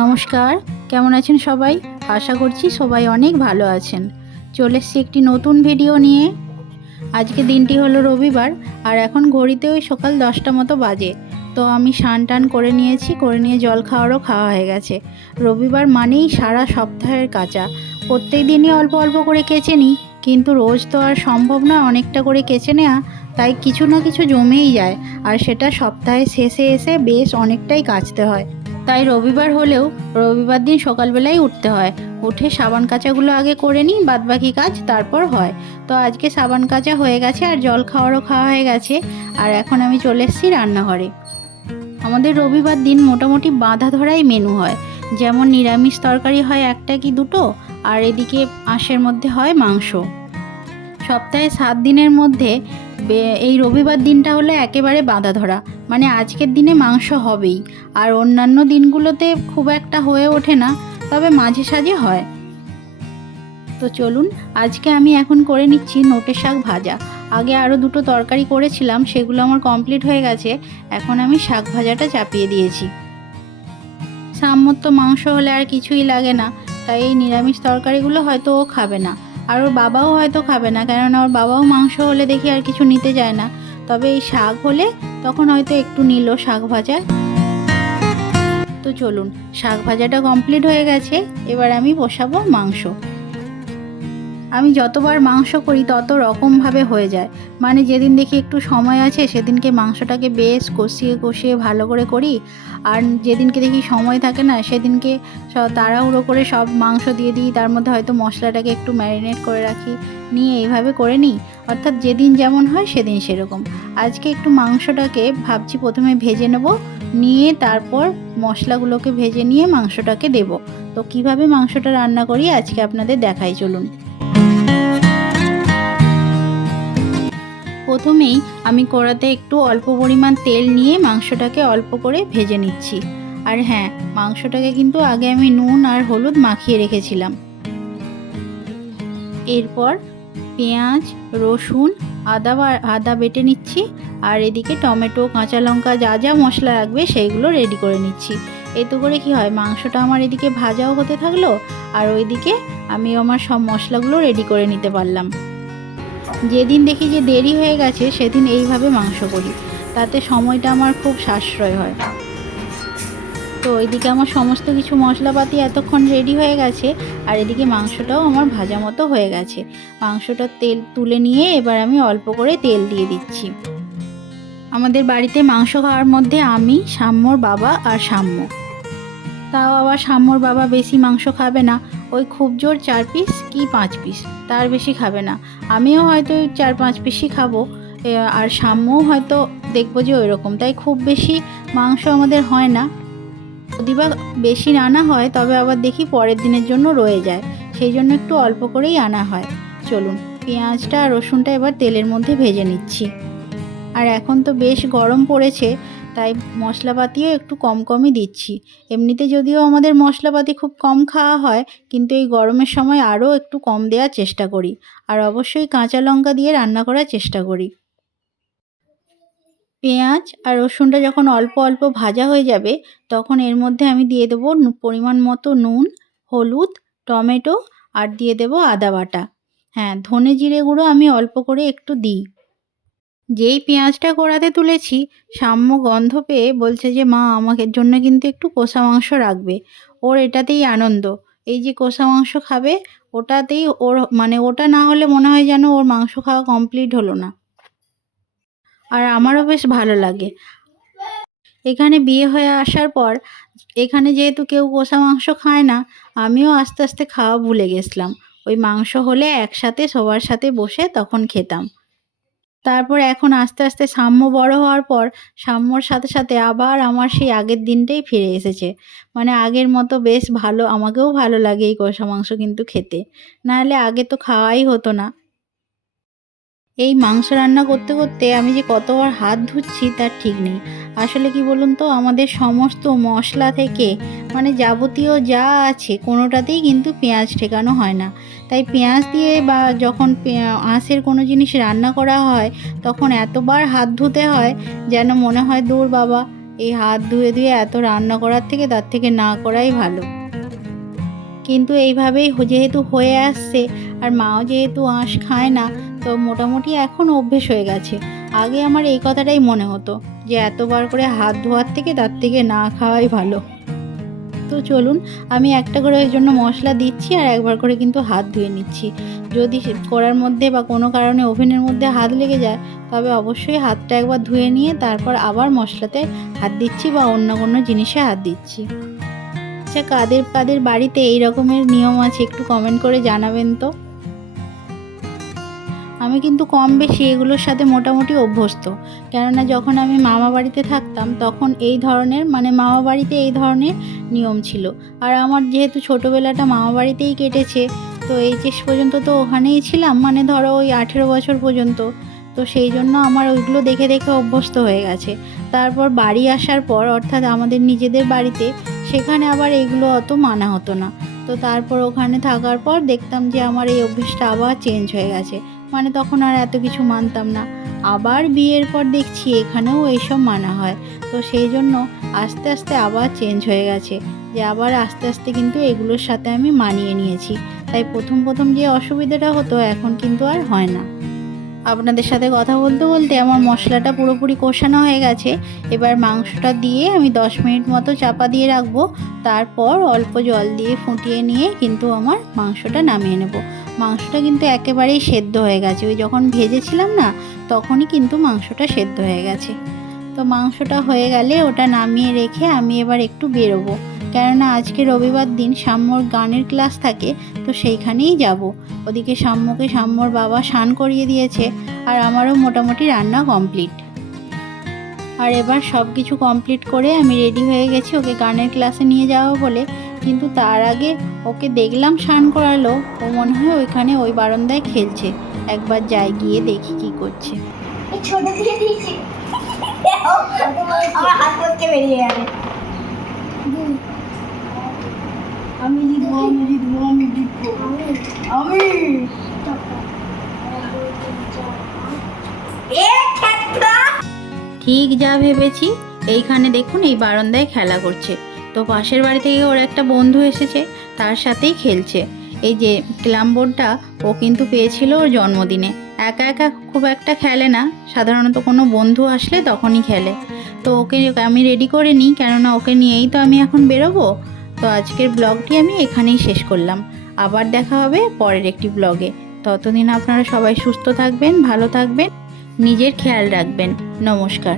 নমস্কার, কেমন আছেন সবাই? আশা করছি সবাই অনেক ভালো আছেন। চলে এসেছি একটি নতুন ভিডিও নিয়ে। আজকে দিনটি হলো রবিবার, আর এখন ঘড়িতে ওই সকাল 10টা মতো বাজে। তো আমি স্নান টান করে নিয়ে জল খাওয়ারও খাওয়া হয়ে গেছে। রবিবার মানেই সারা সপ্তাহের কাচা। প্রত্যেক দিনই অল্প অল্প করে কেচে নিই, কিন্তু রোজ তো আর সম্ভব নয় অনেকটা করে কেচে নেওয়া। তাই কিছু না কিছু জমেই যায়, আর সেটা সপ্তাহের শেষে এসে বেশ অনেকটাই কাচতে হয়। তাই রবিবার হলেও রবিবার দিন সকালবেলাই উঠতে হয়। উঠে সাবান কাচাগুলো আগে করে নিই, বাদবাকি কাজ তারপর হয়। তো আজকে সাবান কাচা হয়ে গেছে আর জল খাওয়ারও খাওয়া হয়ে গেছে। আর এখন আমি চলে এসেছি রান্নাঘরে। আমাদের রবিবার দিন মোটামুটি বাঁধা ধরাই মেনু হয়। যেমন নিরামিষ তরকারি হয় একটা কি দুটো, আর এদিকে আঁশের মধ্যে হয় মাংস। সপ্তাহে 7 দিনের মধ্যে এই রবিবার দিনটা হলো একেবারে বাঁধা ধরা, মানে আজকের দিনে মাংস হবেই। আর অন্যান্য দিনগুলোতে খুব একটা হয়ে ওঠে না, তবে মাঝে সাঝে হয়। তো চলুন, আজকে আমি এখন করে নিচ্ছি নোটে শাক ভাজা। আগে আরও দুটো তরকারি করেছিলাম, সেগুলো আমার কমপ্লিট হয়ে গেছে। এখন আমি শাক ভাজাটা চাপিয়ে দিয়েছি। সাম্যর তো মাংস হলে আর কিছুই লাগে না, তাই এই নিরামিষ তরকারিগুলো হয়তো ও খাবে না। আর ওর বাবাও হয়তো খাবে না, কেননা ওর বাবাও মাংস হলে দেখি আর কিছু নিতে যায় না। তবে এই শাক হলে তখন হয়তো একটু নিল শাক ভাজা। তো চলুন, শাক ভাজাটা কমপ্লিট হয়ে গেছে, এবার আমি বসাবো মাংস। আমি যতবার মাংস করি তত রকমভাবে হয়ে যায়। মানে যেদিন দেখি একটু সময় আছে সেদিনকে মাংসটাকে বেশ কষিয়ে কষিয়ে ভালো করে করি। আর যেদিনকে দেখি সময় থাকে না সেদিনকে তাড়াহুড়ো করে সব মাংস দিয়ে দিই, তার মধ্যে হয়তো মশলাটাকে একটু ম্যারিনেট করে রাখি, নিয়ে এইভাবে করে নিই। অর্থাৎ যেদিন যেমন হয় সেদিন সেরকম। আজকে একটু মাংসটাকে ভাবছি প্রথমে ভেজে নেব, নিয়ে তারপর মশলাগুলোকে ভেজে নিয়ে মাংসটাকে দেব। তো কিভাবে মাংসটা রান্না করি আজকে আপনাদের দেখাই, চলুন। প্রথমেই আমি কড়াতে একটু অল্প পরিমাণ তেল নিয়ে মাংসটাকে অল্প করে ভেজে নিচ্ছি। আর হ্যাঁ, মাংসটাকে কিন্তু আগে আমি নুন আর হলুদ মাখিয়ে রেখেছিলাম। এরপর পেঁয়াজ, রসুন, আদা বেটে নিচ্ছি। আর এদিকে টমেটো, কাঁচা লঙ্কা, যা যা মশলা লাগবে সেইগুলো রেডি করে নিচ্ছি। এতে করে কি হয়, মাংসটা আমার এদিকে ভাজাও হতে থাকলো, আর ওইদিকে আমি আমার সব মশলাগুলো রেডি করে নিতে পারলাম। যেদিন দেখি যে দেরি হয়ে গেছে সেদিন এইভাবে মাংস করি, তাতে সময়টা আমার খুব সাশ্রয় হয়। তো এদিকে আমার সমস্ত কিছু মশলাপাতি এতক্ষণ রেডি হয়ে গেছে, আর এদিকে মাংসটাও আমার ভাজা মতো হয়ে গেছে। মাংসটা তেল তুলে নিয়ে এবার আমি অল্প করে তেল দিয়ে দিচ্ছি। আমাদের বাড়িতে মাংস খাওয়ার মধ্যে আমি, সাম্যর বাবা আর সাম্য। তাও আবার সাম্যর বাবা বেশি মাংস খাবে না, ওই খুব জোর 4 পিস কি 5 পিস, তার বেশি খাবে না। আমিও হয়তো ওই 4-5 পিসই খাবো, আর সাম্যও হয়তো দেখবো যে ওই রকম। তাই খুব বেশি মাংস আমাদের হয় না। যদি বা বেশি আনা হয় তবে আবার দেখি পরের দিনের জন্য রয়ে যায়, সেই জন্য একটু অল্প করেই আনা হয়। চলুন, পেঁয়াজটা আর রসুনটা এবার তেলের মধ্যে ভেজে নিচ্ছি। আর এখন তো বেশ গরম পড়েছে, তাই মশলাপাতিও একটু কম কমই দিচ্ছি। এমনিতে যদিও আমাদের মশলাপাতি খুব কম খাওয়া হয়, কিন্তু এই গরমের সময় আরও একটু কম দেওয়ার চেষ্টা করি। আর অবশ্যই কাঁচা লঙ্কা দিয়ে রান্না করার চেষ্টা করি। পেঁয়াজ আর রসুনটা যখন অল্প অল্প ভাজা হয়ে যাবে, তখন এর মধ্যে আমি দিয়ে দেবো পরিমাণ মতো নুন, হলুদ, টমেটো, আর দিয়ে দেবো আদা বাটা। হ্যাঁ, ধনে জিরে গুঁড়ো আমি অল্প করে একটু দিই। যেই পেঁয়াজটা কড়াতে তুলেছি, সাম্য গন্ধ পেয়ে বলছে যে মা, আমাকে জন্য কিন্তু একটু কষা মাংস রাখবে। ওর এটাতেই আনন্দ, এই যে কষা মাংস খাবে, ওটাতেই ওর মানে ওটা না হলে মনে হয় যেন ওর মাংস খাওয়া কমপ্লিট হলো না। আর আমারও বেশ ভালো লাগে। এখানে বিয়ে হয়ে আসার পর এখানে যেহেতু কেউ কষা মাংস খায় না, আমিও আস্তে আস্তে খাওয়া ভুলে গেছিলাম। ওই মাংস হলে একসাথে সবার সাথে বসে তখন খেতাম। তারপর এখন আস্তে আস্তে সাম্য বড় হওয়ার পর সাম্যর সাথে সাথে আবার আমার সেই আগের দিনটাই ফিরে এসেছে। মানে আগের মতো বেশ ভালো, আমাকেও ভালো লাগে এই কষা মাংস কিন্তু খেতে। নাহলে আগে তো খাওয়াই হতো না। এই মাংস রান্না করতে করতে আমি যে কতবার হাত ধুচ্ছি তার ঠিক নেই। আসলে কি বলুন তো, আমাদের সমস্ত মশলা থেকে মানে যাবতীয় যা আছে কোনোটাতেই কিন্তু পেঁয়াজ ঠেকানো হয় না। তাই পেঁয়াজ দিয়ে বা যখন আঁশের কোনো জিনিস রান্না করা হয় তখন এতবার হাত ধুতে হয় যেন মনে হয় দূর বাবা, এই হাত ধুয়ে ধুয়ে এত রান্না করার থেকে তার থেকে না করাই ভালো। কিন্তু এইভাবেই যেহেতু হয়ে আসছে আর মাও যেহেতু আঁশ খায় না, তো মোটামুটি এখন অভ্যেস হয়ে গেছে। আগে আমার এই কথাটাই মনে হতো যে এতবার করে হাত ধোয়ার থেকে তার থেকে না খাওয়াই ভালো। তো চলুন, আমি একটা করে ওই জন্য মশলা দিচ্ছি আর একবার করে কিন্তু হাত ধুয়ে নিচ্ছি। যদি কড়ার মধ্যে বা কোনো কারণে ওভেনের মধ্যে হাত লেগে যায়, তবে অবশ্যই হাতটা একবার ধুয়ে নিয়ে তারপর আবার মশলাতে হাত দিচ্ছি বা অন্য কোনো জিনিসে হাত দিচ্ছি। আচ্ছা, কাদের কাদের বাড়িতে এই রকমের নিয়ম আছে একটু কমেন্ট করে জানাবেন তো। আমি কিন্তু কম বেশি এগুলোর সাথে মোটামুটি অভ্যস্ত, কেননা যখন আমি মামা বাড়িতে থাকতাম তখন এই ধরনের মামা বাড়িতে এই ধরনের নিয়ম ছিল। আর আমার যেহেতু ছোটোবেলাটা মামা বাড়িতেই কেটেছে, তো এইচএস পর্যন্ত তো ওখানেই ছিলাম, ধরো ওই 18 বছর পর্যন্ত। তো সেই জন্য আমার ওইগুলো দেখে দেখে অভ্যস্ত হয়ে গেছে। তারপর বাড়ি আসার পর, অর্থাৎ আমাদের নিজেদের বাড়িতে, সেখানে আবার এগুলো অত মানা হতো না। তো তারপর ওখানে থাকার পর দেখতাম যে আমার এই অভ্যেসটা আবার চেঞ্জ হয়ে গেছে। তখন আর এত কিছু মানতাম না। আবার বিয়ের পর দেখছি এখানেও এইসব মানা হয়। তো সেই জন্য আস্তে আস্তে আবার চেঞ্জ হয়ে গেছে, যে আবার আস্তে আস্তে কিন্তু এগুলোর সাথে আমি মানিয়ে নিয়েছি। তাই প্রথম প্রথম যে অসুবিধাটা হতো এখন কিন্তু আর হয় না। আপনাদের সাথে কথা বলতে বলতে আমার মশলাটা পুরোপুরি কষানো হয়ে গেছে। এবার মাংসটা দিয়ে আমি 10 মিনিট মতো চাপা দিয়ে রাখবো। তারপর অল্প জল দিয়ে ফুটিয়ে নিয়ে কিন্তু আমার মাংসটা নামিয়ে নেব। মাংসটা কিন্তু একেবারেই সেদ্ধ হয়ে গেছে, ওই যখন ভেজেছিলাম না তখনই কিন্তু মাংসটা সেদ্ধ হয়ে গেছে। তো মাংসটা হয়ে গেলে ওটা নামিয়ে রেখে আমি এবার একটু বেরোবো, কেননা আজকে রবিবার দিন সাম্যর গানের ক্লাস থাকে, তো সেইখানেই যাব। ওদিকে সাম্যর বাবা স্নান করিয়ে দিয়েছে আর আমারও মোটামুটি রান্না কমপ্লিট। আর এবার সব কিছু কমপ্লিট করে আমি রেডি হয়ে গেছি ওকে গানের ক্লাসে নিয়ে যাওয়া বলে। কিন্তু তার আগে ওকে দেখলাম স্নান করালো, ও মনে হয় ওইখানে ওই বারান্দায় খেলছে। একবার যাই গিয়ে দেখি কি করছে। আমার হাত করতে বেরিয়ে যাবে। আমি জিতবো, আমি জিতবো, আমি জিতবো, আমি ঠিক যা ভেবেছি, এইখানে দেখুন এই বারান্দায় খেলা করছে। তো পাশের বাড়ি থেকে ওর একটা বন্ধু এসেছে, তার সাথেই খেলছে। এই যে ক্যারাম বোর্ডটা ও কিন্তু পেয়েছিল ওর জন্মদিনে। একা একা খুব একটা খেলে না, সাধারণত কোনো বন্ধু আসলে তখনই খেলে। তো ওকে আমি রেডি করে নিই, কেননা ওকে নিয়েই তো আমি এখন বেরোবো। তো আজকের ব্লগটি আমি এখানেই শেষ করলাম। আবার দেখা হবে পরের একটি ব্লগে। ততদিন আপনারা সবাই সুস্থ থাকবেন, ভালো থাকবেন, নিজের খেয়াল রাখবেন। নমস্কার।